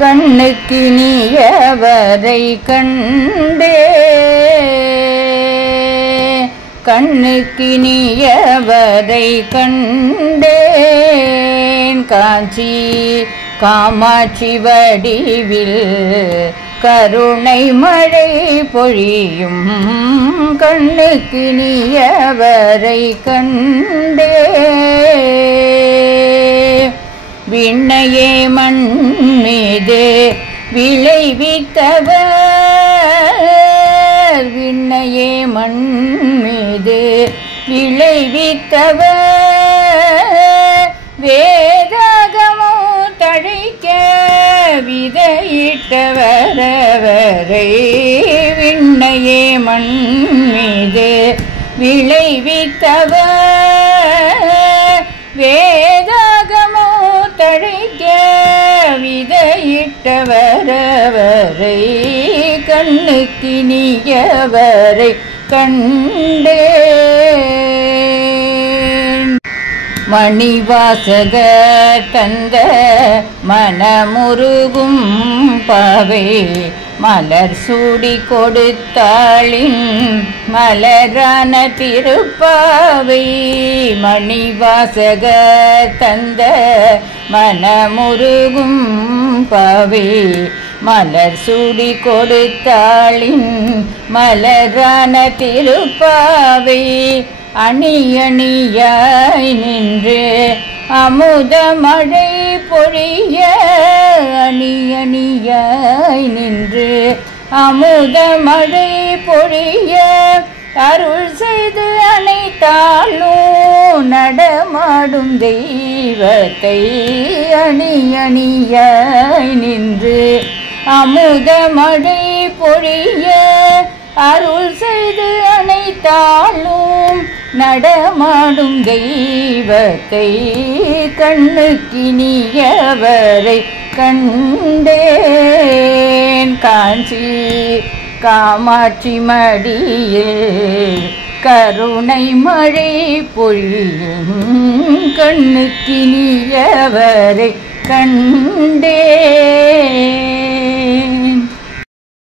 கண்ணுக்கினியவரை கண்டே கண்ணுக்கினியவரை கண்டேன் காஞ்சி காமாட்சி வடிவில் கருணை மழை பொழியும் கண்ணுக்கினியவரை கண்டே விண்ணையே மண் மீது விளைவித்தவர் விண்ணையே மண் மீது விளைவித்தவர் வேதாகமோ தழைக்க விதையிட்டவரவரை விண்ணையே மண் மீது விளைவித்தவர் வேதாகமோ தழைக்க விதையிட்டவரவரை கண்ணுக்கினியவரை கண்டேன் மணிவாசகர் தந்த மனமுருகும் பாவை மலர் சூடி கொடுத்தாளின் மலரான திருப்பாவை மணிவாசகர் தந்த மனமுருகும் பாவை மலர் சூடி கொடுத்தாளின் மலரான திருப்பாவை அணி அணியாய் நின்று அமுத மழை பொழிய அணி அணியாய் நின்று அமுத மழை பொழிய அருள் செய்து அணைத்தாலும் நடமாடும் தெய்வத்தை அணி அணியாய் நின்று அமுத மழை பொழிய அருள் செய்து அணைத்தாலும் நடமாடும் தெய்வத்தை கண்ணுக்கினியவரை கண்டேன் காஞ்சி காமாட்சி மடியில் கருணை மழை பொழியும் கண்ணுக்கினியவரை கண்டேன்.